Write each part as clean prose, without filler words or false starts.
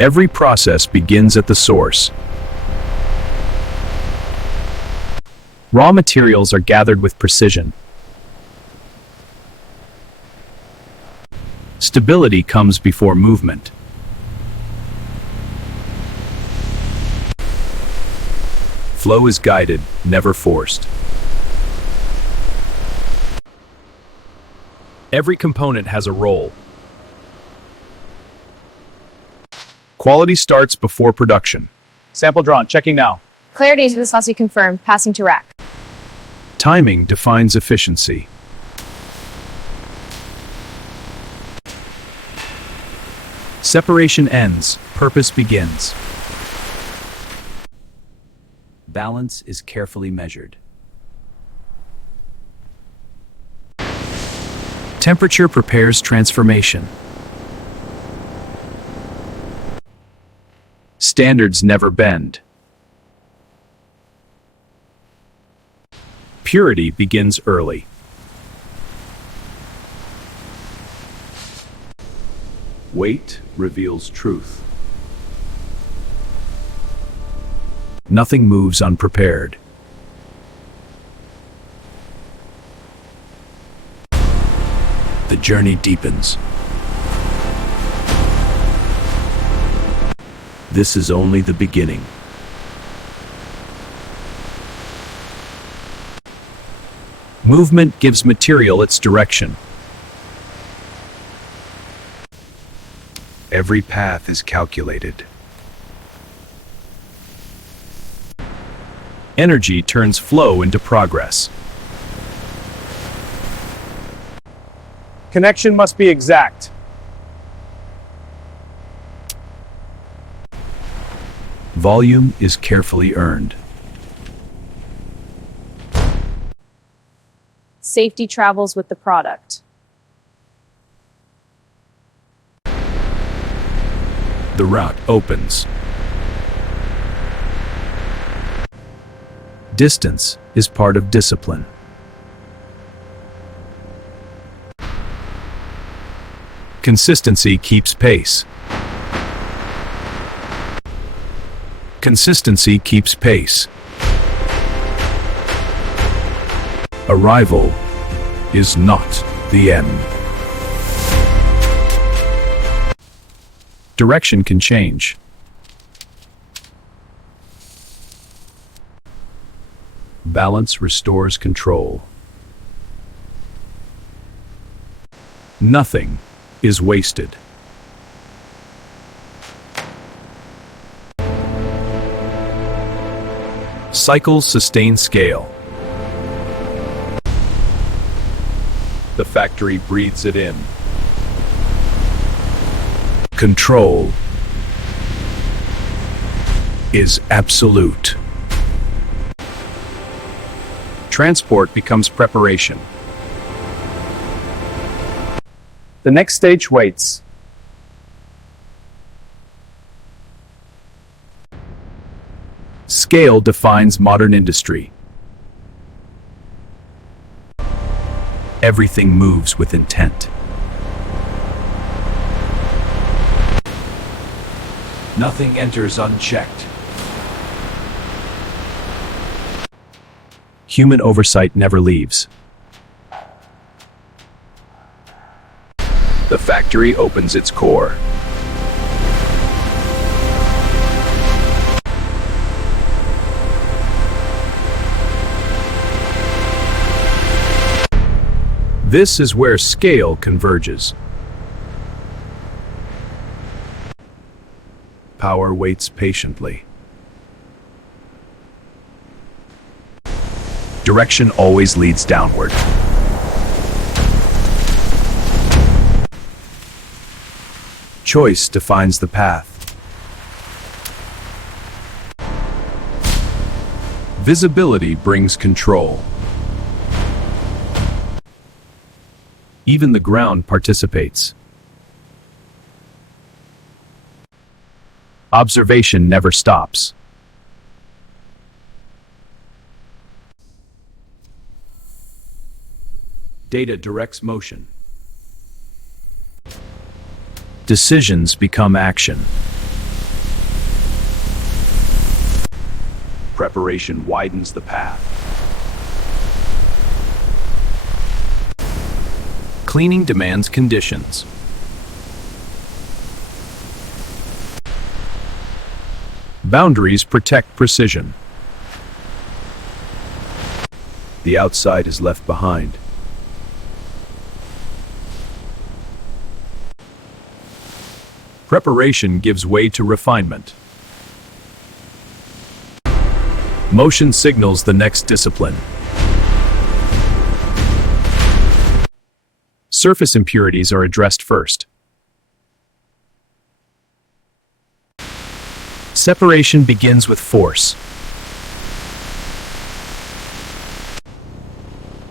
Every process begins at the source. Raw materials are gathered with precision. Stability comes before movement. Flow is guided, never forced. Every component has a role. Quality starts before production. Sample drawn, checking now. Clarity to viscosity confirmed, passing to rack. Timing defines efficiency. Separation ends, purpose begins. Balance is carefully measured. Temperature prepares transformation. Standards never bend. Purity begins early. Weight reveals truth. Nothing moves unprepared. The journey deepens. This is only the beginning. Movement gives material its direction. Every path is calculated. Energy turns flow into progress. Connection must be exact. Volume is carefully earned. Safety travels with the product. The route opens. Distance is part of discipline. Consistency keeps pace. Consistency keeps pace. Arrival is not the end. Direction can change. Balance restores control. Nothing is wasted. Cycles sustain scale. The factory breathes it in. Control is absolute. Transport becomes preparation. The next stage waits. Scale defines modern industry. Everything moves with intent. Nothing enters unchecked. Human oversight never leaves. The factory opens its core. This is where scale converges. Power waits patiently. Direction always leads downward. Choice defines the path. Visibility brings control. Even the ground participates. Observation never stops. Data directs motion. Decisions become action. Preparation widens the path. Cleaning demands conditions. Boundaries protect precision. The outside is left behind. Preparation gives way to refinement. Motion signals the next discipline. Surface impurities are addressed first. Separation begins with force.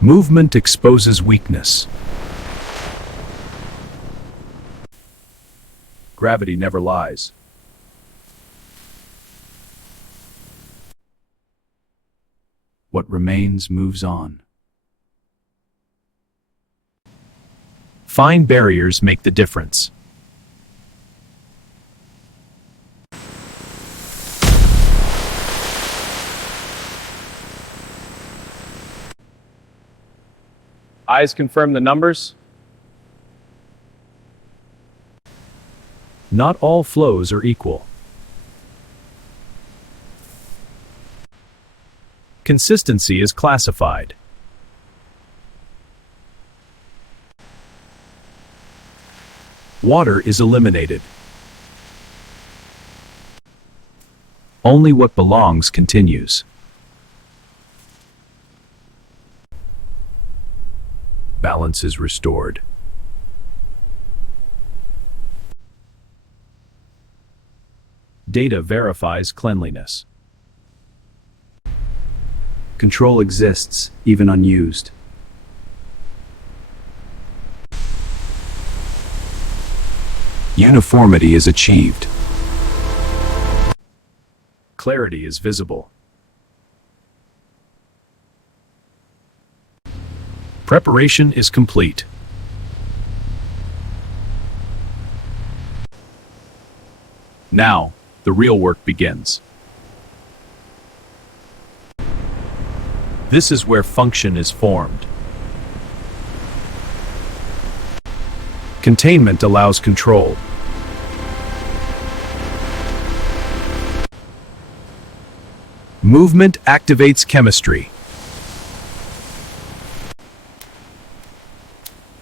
Movement exposes weakness. Gravity never lies. What remains moves on. Fine barriers make the difference. Eyes confirm the numbers. Not all flows are equal. Consistency is classified. Water is eliminated. Only what belongs continues. Balance is restored. Data verifies cleanliness. Control exists, even unused. Uniformity is achieved. Clarity is visible. Preparation is complete. Now, the real work begins. This is where function is formed. Containment allows control. Movement activates chemistry.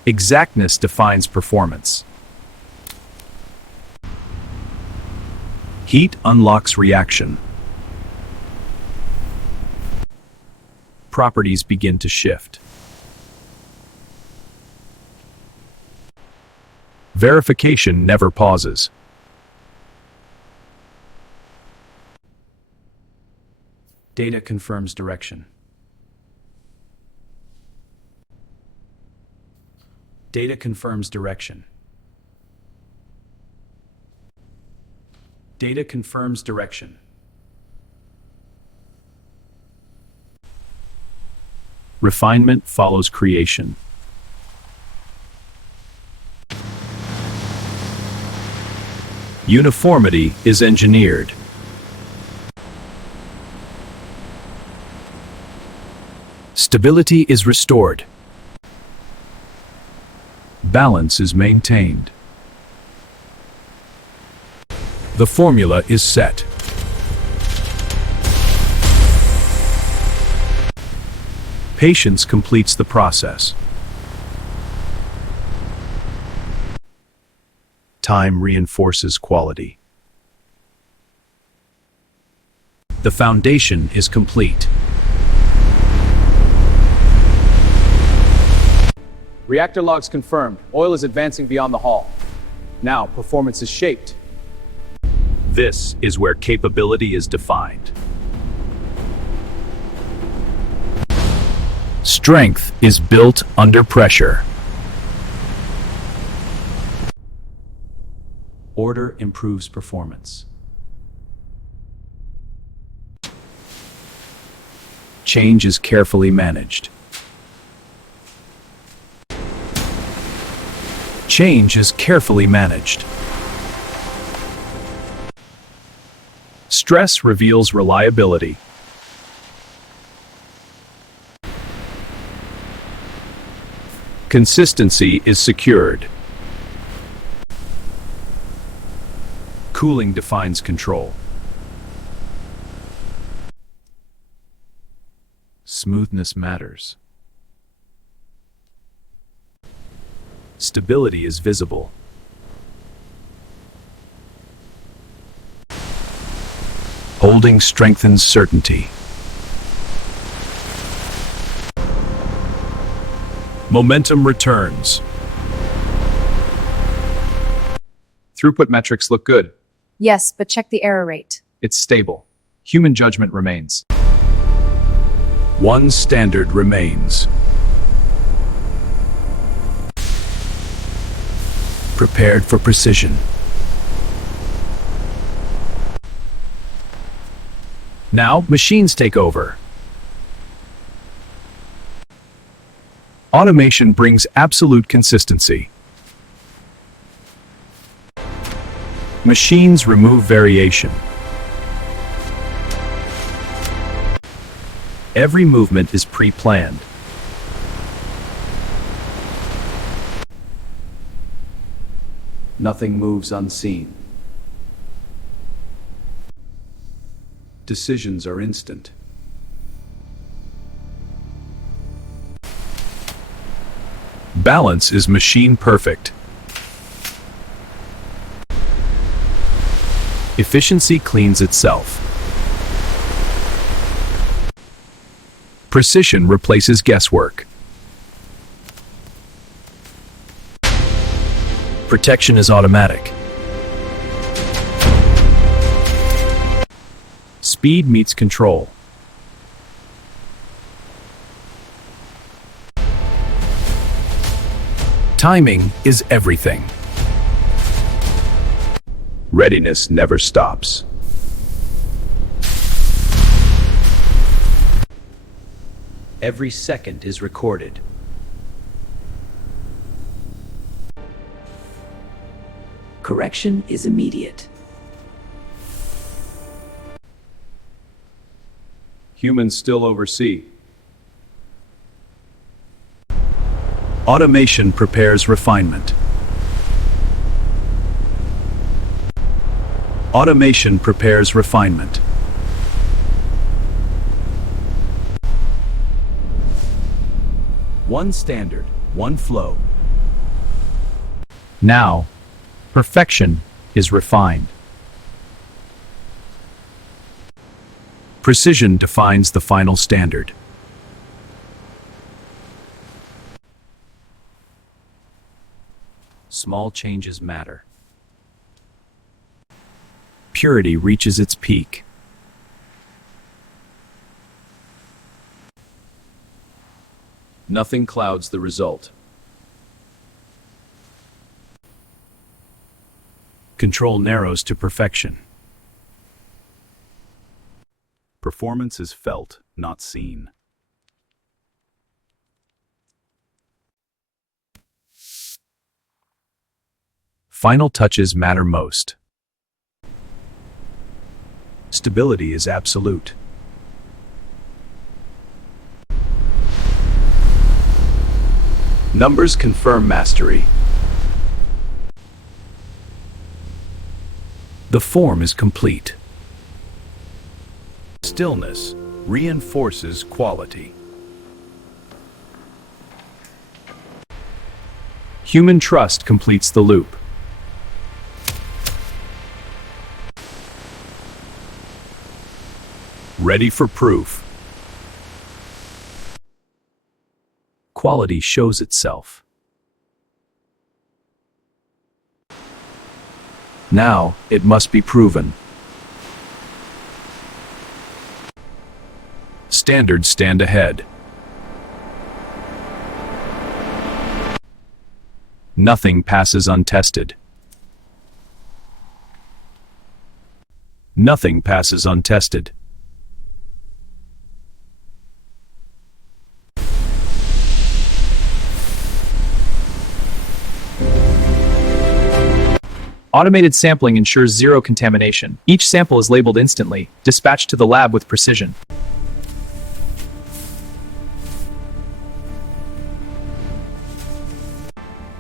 Exactness defines performance. Heat unlocks reaction. Properties begin to shift. Verification never pauses. Data confirms direction. Data confirms direction. Data confirms direction. Refinement follows creation. Uniformity is engineered. Stability is restored. Balance is maintained. The formula is set. Patience completes the process. Time reinforces quality. The foundation is complete. Reactor logs confirmed. Oil is advancing beyond the hull. Now, performance is shaped. This is where capability is defined. Strength is built under pressure. Order improves performance. Change is carefully managed. Change is carefully managed. Stress reveals reliability. Consistency is secured. Cooling defines control. Smoothness matters. Stability is visible. Holding strengthens certainty. Momentum returns. Throughput metrics look good. Yes, but check the error rate. It's stable. Human judgment remains. One standard remains. Prepared for precision. Now, machines take over. Automation brings absolute consistency. Machines remove variation. Every movement is pre-planned. Nothing moves unseen. Decisions are instant. Balance is machine perfect. Efficiency cleans itself. Precision replaces guesswork. Protection is automatic. Speed meets control. Timing is everything. Readiness never stops. Every second is recorded. Correction is immediate. Humans still oversee. Automation prepares refinement. Automation prepares refinement. One standard, one flow. Now, perfection is refined. Precision defines the final standard. Small changes matter. Purity reaches its peak. Nothing clouds the result. Control narrows to perfection. Performance is felt, not seen. Final touches matter most. Stability is absolute. Numbers confirm mastery. The form is complete. Stillness reinforces quality. Human trust completes the loop. Ready for proof. Quality shows itself. Now, it must be proven. Standards stand ahead. Nothing passes untested. Nothing passes untested. Automated sampling ensures zero contamination. Each sample is labeled instantly, dispatched to the lab with precision.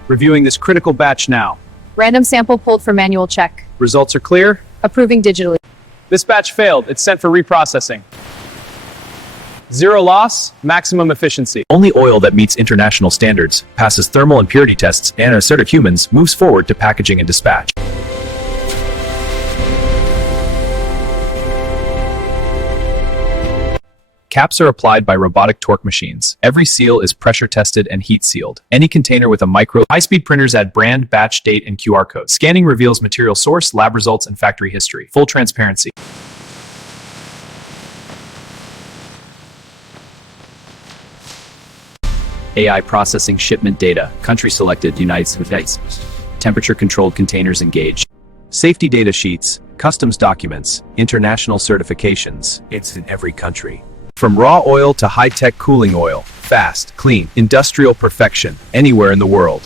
Reviewing this critical batch now. Random sample pulled for manual check. Results are clear. Approving digitally. This batch failed. It's sent for reprocessing. Zero loss, maximum efficiency. Only oil that meets international standards, passes thermal and purity tests, and assertive humans moves forward to packaging and dispatch. Caps are applied by robotic torque machines. Every seal is pressure tested and heat sealed. Any container with a micro high-speed printers add brand, batch, date, and QR code. Scanning reveals material source, lab results, and factory history. Full transparency. AI processing shipment data. Country selected, United States. Temperature controlled containers engaged. Safety data sheets, customs documents, international certifications. It's in every country. From raw oil to high-tech cooling oil, fast, clean, industrial perfection, anywhere in the world.